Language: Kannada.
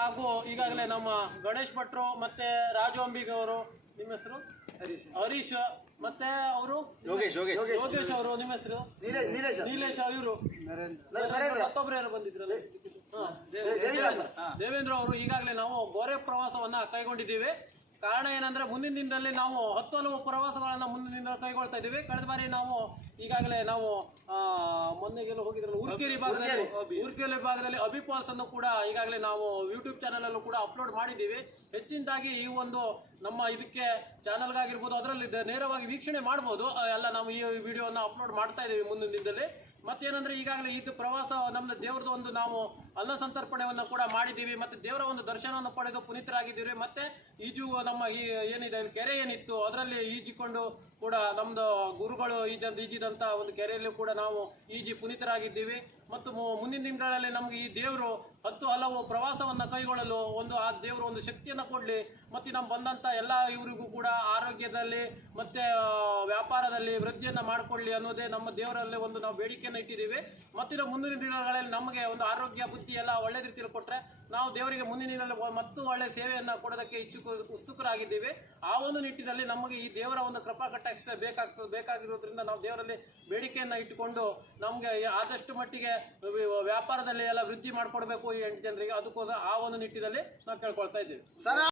ಹಾಗೂ ಈಗಾಗಲೇ ನಮ್ಮ ಗಣೇಶ್ ಭಟ್ರು ಮತ್ತೆ ರಾಜು ಅಂಬಿಗ ಅವರು, ನಿಮ್ಮ ಹೆಸರು ಹರೀಶ್, ಮತ್ತೆ ಅವರು ಯೋಗೇಶ್ ಅವರು, ನಿಮ್ಮ ಹೆಸರು ನೀಲೇಶ್, ಇವರು ಮತ್ತೊಬ್ರು ಯಾರು ಬಂದಿದ್ರಲ್ಲ ದೇವೇಂದ್ರ ಅವರು. ಈಗಾಗಲೇ ನಾವು ಗೋರೆ ಪ್ರವಾಸವನ್ನ ಕೈಗೊಂಡಿದ್ದೀವಿ. ಕಾರಣ ಏನಂದ್ರೆ ಮುಂದಿನ ದಿನದಲ್ಲಿ ನಾವು 10 ಹಲವು ಪ್ರವಾಸಗಳನ್ನ ಮುಂದಿನ ದಿನದಲ್ಲಿ ಕೈಗೊಳ್ತಾ ಇದ್ದೀವಿ. ಕಳೆದ ಬಾರಿ ನಾವು ಈಗಾಗಲೇ ಮೊನ್ನೆಗೆಲ್ಲ ಹೋಗಿದ್ರಲ್ಲ ಉರ್ಕೆರೆ ಭಾಗದಲ್ಲಿ ಅಭಿ ಫಾಲ್ಸ್ ಅನ್ನು ಕೂಡ ಈಗಾಗಲೇ ನಾವು ಯೂಟ್ಯೂಬ್ ಚಾನಲ್ ಅಲ್ಲೂ ಕೂಡ ಅಪ್ಲೋಡ್ ಮಾಡಿದ್ದೀವಿ. ಹೆಚ್ಚಿನದಾಗಿ ಈ ಒಂದು ನಮ್ಮ ಇದಕ್ಕೆ ಚಾನಲ್ಗಾಗಿರ್ಬೋದು ಅದರಲ್ಲಿ ನೇರವಾಗಿ ವೀಕ್ಷಣೆ ಮಾಡ್ಬೋದು ಎಲ್ಲ. ನಾವು ಈ ವಿಡಿಯೋನ ಅಪ್ಲೋಡ್ ಮಾಡ್ತಾ ಇದ್ದೀವಿ ಮುಂದಿನ ದಿನದಲ್ಲಿ. ಮತ್ತೇನಂದ್ರೆ ಈಗಾಗಲೇ ಇದು ಪ್ರವಾಸ ನಮ್ಮ ದೇವರದ್ದು ಒಂದು ನಾವು ಅನ್ನ ಸಂತರ್ಪಣೆಯನ್ನು ಕೂಡ ಮಾಡಿದ್ದೀವಿ. ಮತ್ತೆ ದೇವರ ಒಂದು ದರ್ಶನವನ್ನು ಪಡೆದು ಪುನೀತರಾಗಿದ್ದೀವಿ. ಮತ್ತೆ ಈಜು ನಮ್ಮ ಈ ಏನಿದೆ ಕೆರೆ ಏನಿತ್ತು ಅದರಲ್ಲಿ ಈಜಿಕೊಂಡು ಕೂಡ ನಮ್ದು ಗುರುಗಳು ಈಜಿದಂತ ಒಂದು ಕೆರೆಯಲ್ಲಿ ಕೂಡ ನಾವು ಈಜಿ ಪುನೀತರಾಗಿದ್ದೀವಿ. ಮತ್ತು ಮುಂದಿನ ದಿನಗಳಲ್ಲಿ ನಮ್ಗೆ ಈ ದೇವರು 10 ಹಲವು ಪ್ರವಾಸವನ್ನ ಕೈಗೊಳ್ಳಲು ಆ ದೇವರು ಒಂದು ಶಕ್ತಿಯನ್ನು ಕೊಡ್ಲಿ. ಮತ್ತೆ ನಮ್ಮ ಬಂದಂತ ಎಲ್ಲ ಇವರಿಗೂ ಕೂಡ ಆರೋಗ್ಯದಲ್ಲಿ ಮತ್ತೆ ವ್ಯಾಪಾರದಲ್ಲಿ ವೃದ್ಧಿಯನ್ನ ಮಾಡಿಕೊಳ್ಳಿ ಅನ್ನೋದೇ ನಮ್ಮ ದೇವರಲ್ಲಿ ಒಂದು ನಾವು ಬೇಡಿಕೆಯನ್ನು ಇಟ್ಟಿದ್ದೀವಿ. ಮತ್ತಿನ ಮುಂದಿನ ದಿನಗಳಲ್ಲಿ ನಮಗೆ ಒಂದು ಆರೋಗ್ಯ ಬುದ್ಧಿ ಎಲ್ಲ ಒಳ್ಳೆ ರೀತಿಯಲ್ಲಿ ಕೊಟ್ರೆ ನಾವು ದೇವರಿಗೆ ಮುಂದಿನ ದಿನದಲ್ಲಿ ಮತ್ತು ಒಳ್ಳೆ ಸೇವೆಯನ್ನ ಕೊಡೋದಕ್ಕೆ ಉತ್ಸುಕರಾಗಿದ್ದೀವಿ. ಆ ಒಂದು ನಿಟ್ಟಿನಲ್ಲಿ ನಮಗೆ ಈ ದೇವರ ಒಂದು ಕೃಪಾ ಕಟಾಕ್ಷ ಬೇಕಾಗಿರೋದ್ರಿಂದ ನಾವು ದೇವರಲ್ಲಿ ಬೇಡಿಕೆಯನ್ನ ಇಟ್ಟುಕೊಂಡು ನಮ್ಗೆ ಆದಷ್ಟು ಮಟ್ಟಿಗೆ ವ್ಯಾಪಾರದಲ್ಲಿ ಎಲ್ಲ ವೃದ್ಧಿ ಮಾಡ್ಕೊಡ್ಬೇಕು ಈ 8 ಜನರಿಗೆ. ಅದಕ್ಕೋಸ್ಕರ ಆ ಒಂದು ನಿಟ್ಟಿನಲ್ಲಿ ನಾವು ಕೇಳ್ಕೊಳ್ತಾ ಇದ್ದೀವಿ.